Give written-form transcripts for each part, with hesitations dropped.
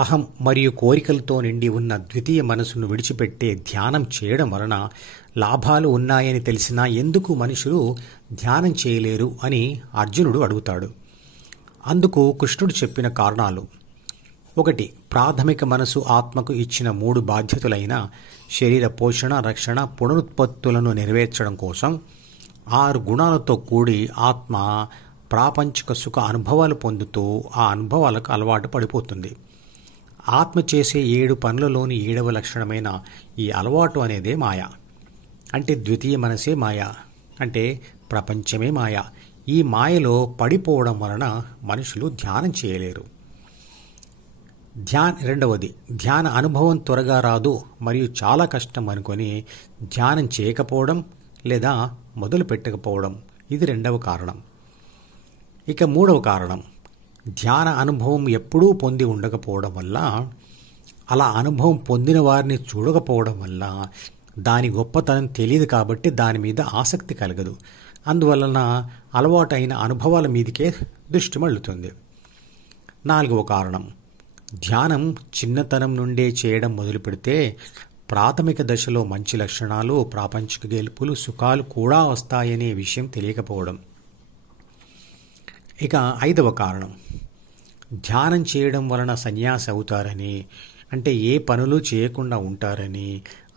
అహం మరియు కోరికలతో నిండి ఉన్న ద్వితీయ మనసును విడిచిపెట్టే ధ్యానం చేయడం వలన లాభాలు ఉన్నాయని తెలిసినా ఎందుకు మనుషులు ధ్యానం చేయలేరు అని అర్జునుడు అడుగుతాడు. అందుకు కృష్ణుడు చెప్పిన కారణాలు: 1. ప్రాథమిక మనసు ఆత్మకు ఇచ్చిన 3 బాధ్యతలైన శరీర పోషణ, రక్షణ, పునరుత్పత్తులను నెరవేర్చడం కోసం 6 గుణాలతో కూడి ఆత్మ ప్రాపంచిక సుఖ అనుభవాలు పొందుతూ ఆ అనుభవాలకు అలవాటు పడిపోతుంది. ఆత్మ చేసే 7 పనులలోని 7వ లక్షణమైన ఈ అలవాటు అనేదే మాయ. అంటే ద్వితీయ మనసే మాయ, అంటే ప్రపంచమే మాయ. ఈ మాయలో పడిపోవడం వలన మనుషులు ధ్యానం చేయలేరు. 2. ధ్యాన అనుభవం త్వరగా రాదు మరియు చాలా కష్టం అనుకొని ధ్యానం చేయకపోవడం లేదా మొదలు పెట్టకపోవడం. ఇది 2వ కారణం. ఇక 3వ కారణం, ధ్యాన అనుభవం ఎప్పుడూ పొంది ఉండకపోవడం వల్ల, అలా అనుభవం పొందిన వారిని చూడకపోవడం వల్ల దాని గొప్పతనం తెలియదు కాబట్టి దాని మీద ఆసక్తి కలగదు. అందువలన అలవాటైన అనుభవాల మీదకే దృష్టి మళ్ళుతుంది. 4వ కారణం, ధ్యానం చిన్నతనం నుండే చేయడం మొదలు పెడితే ప్రాథమిక దశలో మంచి లక్షణాలు, ప్రాపంచిక గెలుపులు, సుఖాలు కూడా వస్తాయనే విషయం తెలియకపోవడం. ఇక 5వ కారణం, ధ్యానం చేయడం వలన సన్యాసి అవుతారని, అంటే ఏ పనులు చేయకుండా ఉంటారని,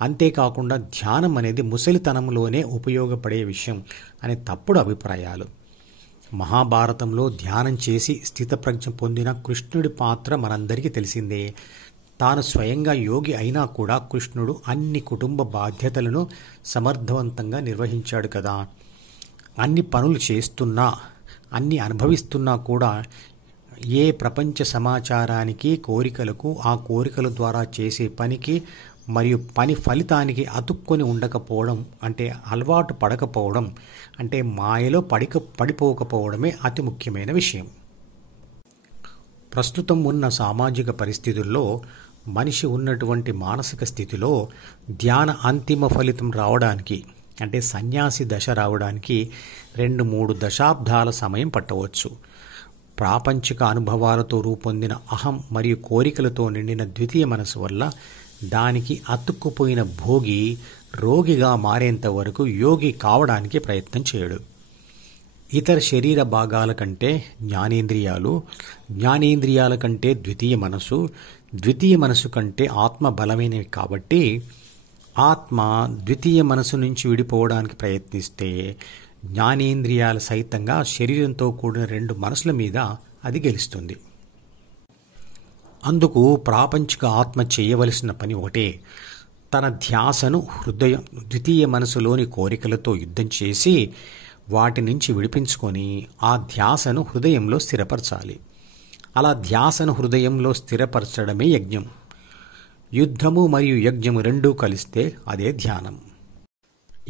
అంతేకాకుండా ధ్యానం అనేది ముసలితనంలోనే ఉపయోగపడే విషయం అనే తప్పుడు అభిప్రాయాలు. మహాభారతంలో ధ్యానం చేసి స్థితప్రజ్ఞ పొందిన కృష్ణుడి పాత్ర మనందరికీ తెలిసిందే. తాను స్వయంగా యోగి అయినా కూడా కృష్ణుడు అన్ని కుటుంబ బాధ్యతలను సమర్థవంతంగా నిర్వహించాడు కదా. అన్ని పనులు చేస్తున్నా, అన్ని అనుభవిస్తున్నా కూడా ఏ ప్రపంచ సమాచారానికి, కోరికలకు, ఆ కోరికల ద్వారా చేసే పనికి మరియు పని ఫలితానికి అతుక్కొని ఉండకపోవడం, అంటే అలవాటు పడకపోవడం, అంటే మాయలో పడిపోకపోవడమే అతి ముఖ్యమైన విషయం. ప్రస్తుతం ఉన్న సామాజిక పరిస్థితుల్లో మనిషి ఉన్నటువంటి మానసిక స్థితిలో ధ్యాన అంతిమ ఫలితం రావడానికి, అంటే సన్యాసి దశ రావడానికి 2-3 దశాబ్దాల సమయం పట్టవచ్చు. ప్రాపంచిక అనుభవాలతో రూపొందిన అహం మరియు కోరికలతో నిండిన ద్వితీయ మనసు వల్ల దానికి అతుక్కుపోయిన భోగి రోగిగా మారేంత వరకు యోగి కావడానికి ప్రయత్నం చేయడు. ఇతర శరీర భాగాల కంటే జ్ఞానేంద్రియాలు, జ్ఞానేంద్రియాల కంటే ద్వితీయ మనసు, ద్వితీయ మనసు కంటే ఆత్మ బలమైనవి కాబట్టి ఆత్మ ద్వితీయ మనసు నుంచి విడిపోవడానికి ప్రయత్నిస్తే జ్ఞానేంద్రియాల సైతంగా శరీరంతో కూడిన 2 మనసుల మీద అది గెలుస్తుంది. అందుకు ప్రాపంచిక ఆత్మ చేయవలసిన పని ఒకటే: తన ధ్యాసను ద్వితీయ మనసులోని కోరికలతో యుద్ధం చేసి వాటి నుంచి విడిపించుకొని ఆ ధ్యాసను హృదయంలో స్థిరపరచాలి. అలా ధ్యాసను హృదయంలో స్థిరపరచడమే యజ్ఞం. యుద్ధము మరియు యజ్ఞము రెండూ కలిస్తే అదే ధ్యానం.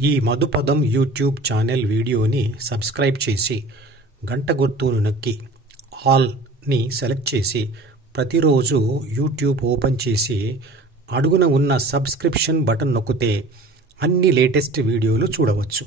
ఈ మధుపదం యూట్యూబ్ ఛానల్ వీడియోని సబ్స్క్రైబ్ చేసి గంట గుర్తును నొక్కి ఆల్ని సెలెక్ట్ చేసి ప్రతిరోజు యూట్యూబ్ ఓపెన్ చేసి అడుగున ఉన్న సబ్స్క్రిప్షన్ బటన్ నొక్కితే అన్ని లేటెస్ట్ వీడియోలు చూడవచ్చు.